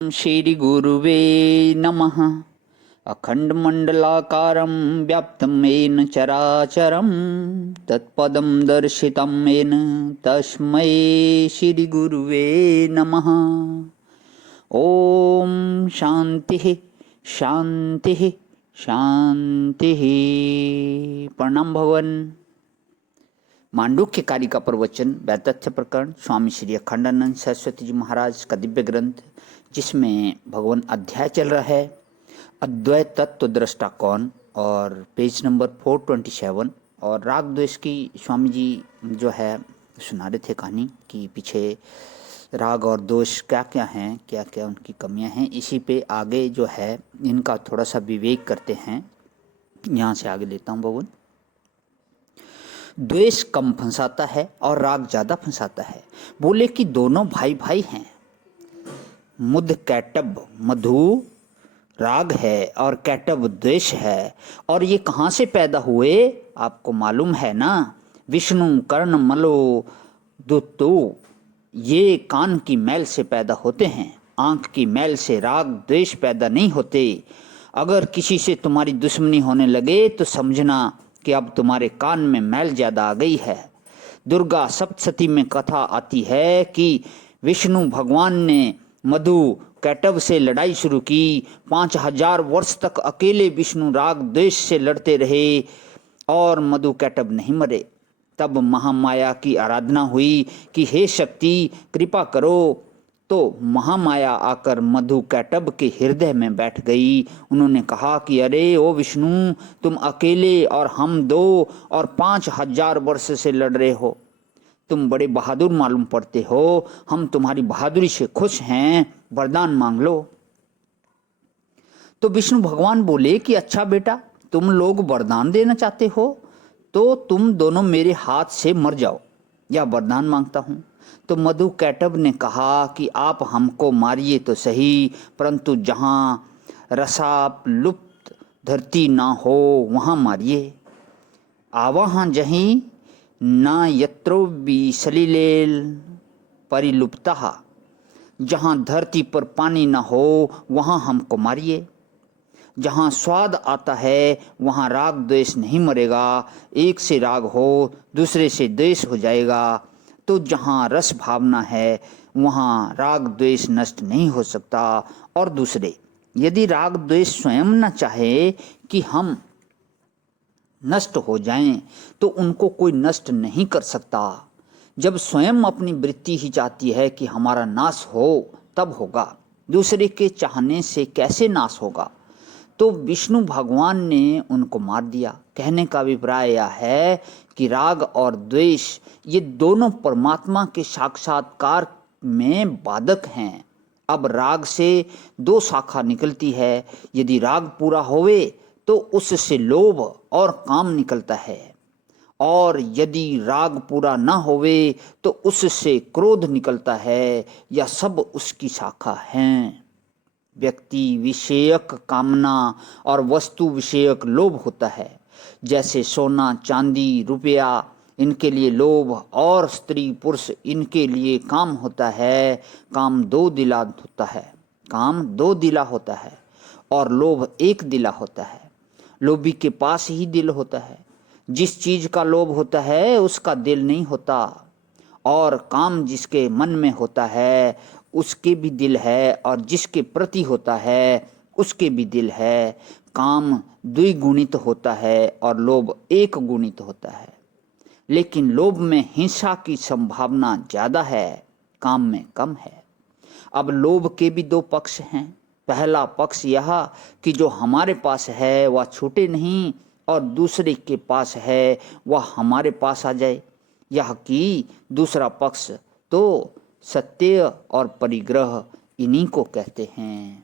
श्रीगुरुवे नमः। अखण्डमण्डलाकारं व्याप्तं येन चराचरं तत्पदं दर्शितं येन तस्मै श्रीगुरुवे नमः। ओम शांति शांति शांति। प्रणाम भवन। मांडुक्य कारिका प्रवचन वैतथ्य प्रकरण स्वामी श्री अखंडानंद सरस्वती जी महाराज का दिव्य ग्रंथ, जिसमें भगवान अध्याय चल रहा है अद्वैत तत्व दृष्टा कौन, और पेज नंबर 427। और राग द्वेष की स्वामी जी जो है सुना रहे थे कहानी कि पीछे राग और दोष क्या क्या हैं, क्या क्या उनकी कमियां हैं। इसी पे आगे जो है इनका थोड़ा सा विवेक करते हैं। यहाँ से आगे लेता हूँ भगवान। द्वेष कम फंसाता है और राग ज़्यादा फंसाता है। बोले कि दोनों भाई भाई हैं। मुद कैटब मधु राग है और कैटब द्वेष है। और ये कहाँ से पैदा हुए आपको मालूम है ना। विष्णु कर्ण मलो दुत्तु, ये कान की मैल से पैदा होते हैं। आंख की मैल से राग द्वेष पैदा नहीं होते। अगर किसी से तुम्हारी दुश्मनी होने लगे तो समझना कि अब तुम्हारे कान में मैल ज्यादा आ गई है। दुर्गा सप्तशती में कथा आती है कि विष्णु भगवान ने मधु कैटब से लड़ाई शुरू की। 5000 वर्ष तक अकेले विष्णु राग द्वेष से लड़ते रहे और मधु कैटब नहीं मरे। तब महामाया की आराधना हुई कि हे शक्ति कृपा करो। तो महामाया आकर मधु कैटब के हृदय में बैठ गई। उन्होंने कहा कि अरे ओ विष्णु, तुम अकेले और हम दो और 5000 वर्ष से लड़ रहे हो। तुम बड़े बहादुर मालूम पड़ते हो। हम तुम्हारी बहादुरी से खुश हैं, वरदान मांग लो। तो विष्णु भगवान बोले कि अच्छा बेटा, तुम लोग वरदान देना चाहते हो तो तुम दोनों मेरे हाथ से मर जाओ, या वरदान मांगता हूँ। तो मधु कैटब ने कहा कि आप हमको मारिए तो सही, परंतु जहाँ रसाप लुप्त धरती ना हो वहाँ मारिए। आवाहाँ जहीं न यत्रो सलिलेल परिलुप्ता, जहाँ धरती पर पानी ना हो वहाँ हमको मारिए। जहाँ स्वाद आता है वहाँ राग द्वेष नहीं मरेगा। एक से राग हो दूसरे से द्वेष हो जाएगा। तो जहाँ रस भावना है वहाँ राग द्वेष नष्ट नहीं हो सकता। और दूसरे, यदि राग द्वेष स्वयं न चाहे कि हम नष्ट हो जाएं तो उनको कोई नष्ट नहीं कर सकता। जब स्वयं अपनी वृत्ति ही चाहती है कि हमारा नाश हो तब होगा, दूसरे के चाहने से कैसे नाश होगा। तो विष्णु भगवान ने उनको मार दिया। कहने का अभिप्राय यह है कि राग और द्वेष ये दोनों परमात्मा के साक्षात्कार में बाधक हैं। अब राग से दो शाखा निकलती है। यदि राग पूरा होवे तो उससे लोभ और काम निकलता है, और यदि राग पूरा न होवे तो उससे क्रोध निकलता है। यह सब उसकी शाखा हैं। व्यक्ति विषयक कामना और वस्तु विषयक लोभ होता है। जैसे सोना चांदी रुपया, इनके लिए लोभ, और स्त्री पुरुष इनके लिए काम होता है। काम दो दिला होता है। काम दो दिला होता है और लोभ एक दिला होता है। लोभी के पास ही दिल होता है। जिस चीज का लोभ होता है उसका दिल नहीं होता। और काम जिसके मन में होता है उसके भी दिल है, और जिसके प्रति होता है उसके भी दिल है। काम द्विगुणित होता है और लोभ एक गुणित होता है। लेकिन लोभ में हिंसा की संभावना ज्यादा है, काम में कम है। अब लोभ के भी दो पक्ष हैं। पहला पक्ष यह कि जो हमारे पास है वह छूटे नहीं, और दूसरे के पास है वह हमारे पास आ जाए। यह कि दूसरा पक्ष तो सत्य और परिग्रह इन्हीं को कहते हैं।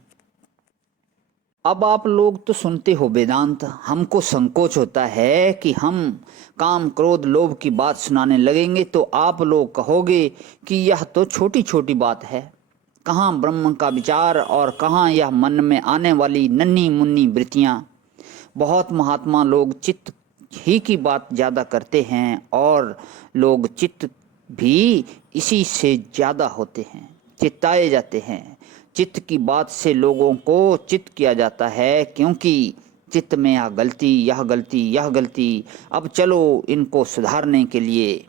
अब आप लोग तो सुनते हो वेदांत। हमको संकोच होता है कि हम काम क्रोध लोभ की बात सुनाने लगेंगे तो आप लोग कहोगे कि यह तो छोटी छोटी बात है। कहाँ ब्रह्म का विचार और कहाँ यह मन में आने वाली नन्ही मुन्नी वृत्तियाँ। बहुत महात्मा लोग चित्त ही की बात ज़्यादा करते हैं, और लोग चित्त भी इसी से ज़्यादा होते हैं, चित्ताए जाते हैं। चित्त की बात से लोगों को चित्त किया जाता है, क्योंकि चित्त में यह गलती, अब चलो इनको सुधारने के लिए,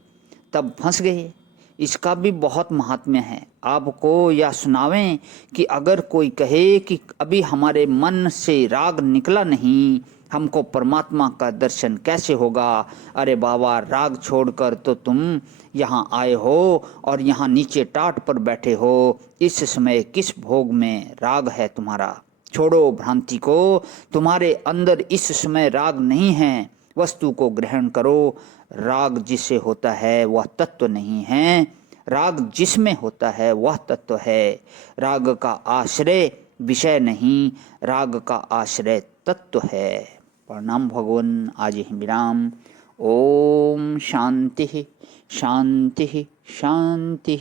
तब फंस गए। इसका भी बहुत महात्म्य है। आपको यह सुनावें कि अगर कोई कहे कि अभी हमारे मन से राग निकला नहीं, हमको परमात्मा का दर्शन कैसे होगा? अरे बाबा, राग छोड़कर तो तुम यहाँ आए हो और यहाँ नीचे टाट पर बैठे हो। इस समय किस भोग में राग है तुम्हारा? छोड़ो भ्रांति को, तुम्हारे अंदर इस समय राग नहीं है। वस्तु को ग्रहण करो। राग जिससे होता है वह तत्व नहीं है, राग जिसमें होता है वह तत्व है। राग का आश्रय विषय नहीं, राग का आश्रय तत्व है। प्रणाम भगवान। आज ही विराम। ओम शांति शांति शांति।